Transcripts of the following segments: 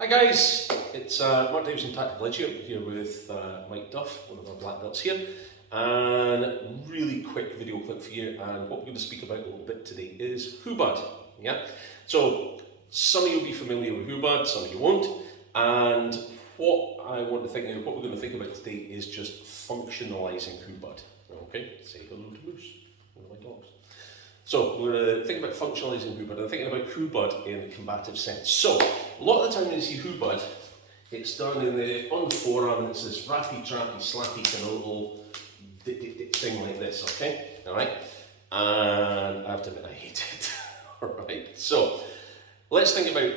Hi guys, it's Combatives and Tactical Edge here with Mike Duff, one of our black belts here, and really quick video clip for you. And what we're going to speak about a little bit today is Hubud. Yeah, so some of you will be familiar with Hubud, some of you won't. And what we're going to think about today is just functionalizing Hubud. Okay, say hello to Moose, one of my dogs. So we're going to think about functionalizing Hubud and thinking about Hubud in the combative sense. So a lot of the time when you see Hubud, it's done on the forearm, and it's this rappy, trappy, slappy kind of little thing like this, okay? All right? And I have to admit, I hate it. All right? So let's think about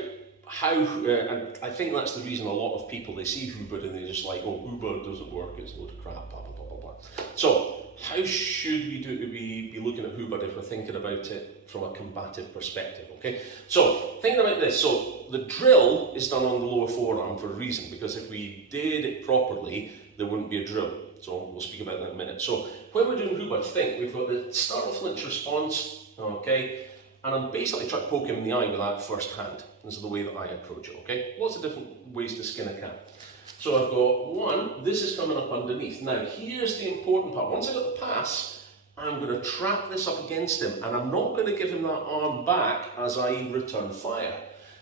how, and I think that's the reason a lot of people, they see Hubud and they're just like, oh, Hubud doesn't work, it's a load of crap, blah, blah, blah, blah, blah. So how should we be looking at Hubud if we're thinking about it from a combative perspective, okay? So, thinking about this, so the drill is done on the lower forearm for a reason, because if we did it properly, there wouldn't be a drill. So, we'll speak about that in a minute. So, when we're doing Hubud, think we've got the startle flinch response, okay? And I'm basically trying to poke him in the eye with that first hand. This is the way that I approach it, okay? Lots of different ways to skin a cat. So I've got one, this is coming up underneath. Now here's the important part. Once I got the pass, I'm going to trap this up against him, and I'm not going to give him that arm back as I return fire.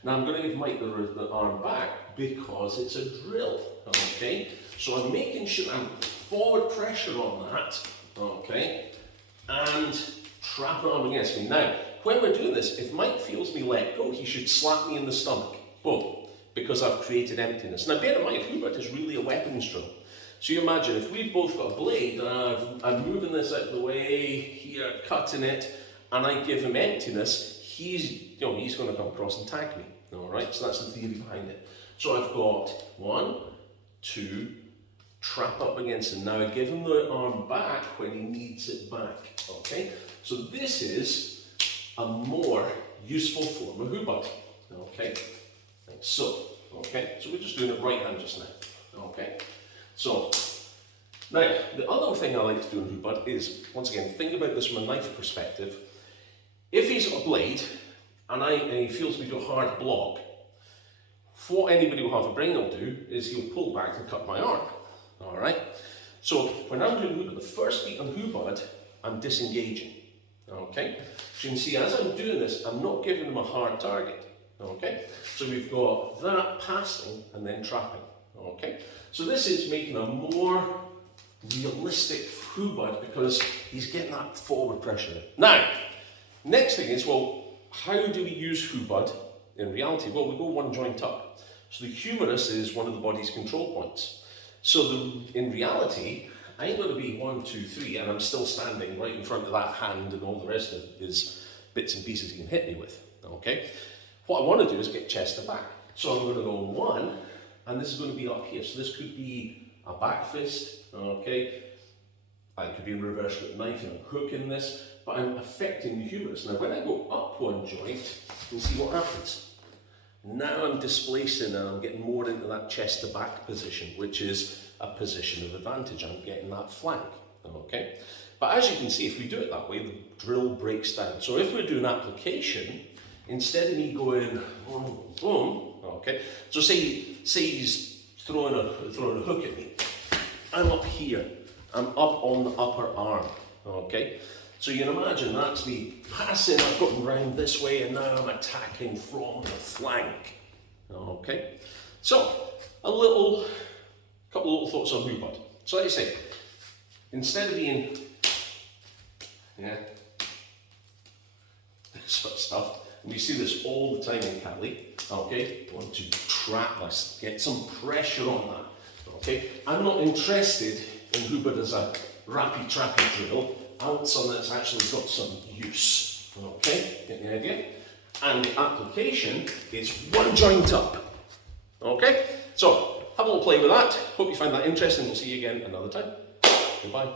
Now I'm going to give Mike the arm back because it's a drill, okay? So I'm making sure I'm forward pressure on that, okay? And trap the arm against me. Now, when we're doing this, if Mike feels me let go, he should slap me in the stomach. Boom. Because I've created emptiness. Now bear in mind, Hubud is really a weapons drill. So you imagine if we've both got a blade and I'm moving this out of the way, here, cutting it, and I give him emptiness, he's going to come across and tag me. Alright, so that's the theory behind it. So I've got 1, 2, trap up against him. Now I give him the arm back when he needs it back. Okay? So this is a more useful form of Hubud. Okay? So, okay, so we're just doing it right hand just now, okay? So, now, the other thing I like to do in Hubud is, once again, think about this from a knife perspective. If he's got a blade, and he feels me do a hard block, what anybody with half a brain will do is he'll pull back and cut my arm, alright? So, when I'm doing Hubud, the first beat on Hubud, I'm disengaging, okay? So you can see, as I'm doing this, I'm not giving him a hard target. Okay, so we've got that passing and then trapping. Okay, so this is making a more realistic Hubud because he's getting that forward pressure. Now, next thing is, well, how do we use Hubud in reality? Well, we go one joint up. So the humerus is one of the body's control points. So in reality, I'm going to be 1, 2, 3, and I'm still standing right in front of that hand and all the rest of his bits and pieces he can hit me with. Okay. What I want to do is get chest to back. So I'm going to go 1, and this is going to be up here. So this could be a back fist, okay? I could be in reverse grip knife and I'm hooking this, but I'm affecting the humerus. Now when I go up one joint, you'll see what happens. Now I'm displacing and I'm getting more into that chest to back position, which is a position of advantage. I'm getting that flank, okay? But as you can see, if we do it that way, the drill breaks down. So if we're doing application, instead of me going boom, boom, okay. So say he's throwing a hook at me. I'm up here. I'm up on the upper arm. Okay. So you can imagine that's me passing. I've gotten round this way, and now I'm attacking from the flank. Okay. So couple of little thoughts on Hubud. So like I say, instead of being this sort of stuff. And we see this all the time in Kali, okay? We want to trap us, get some pressure on that, okay? I'm not interested in Hubud as a rappy, trappy drill. I want something that's actually got some use, okay? Get the idea? And the application is one joint up, okay? So, have a little play with that. Hope you find that interesting. We'll see you again another time. Goodbye.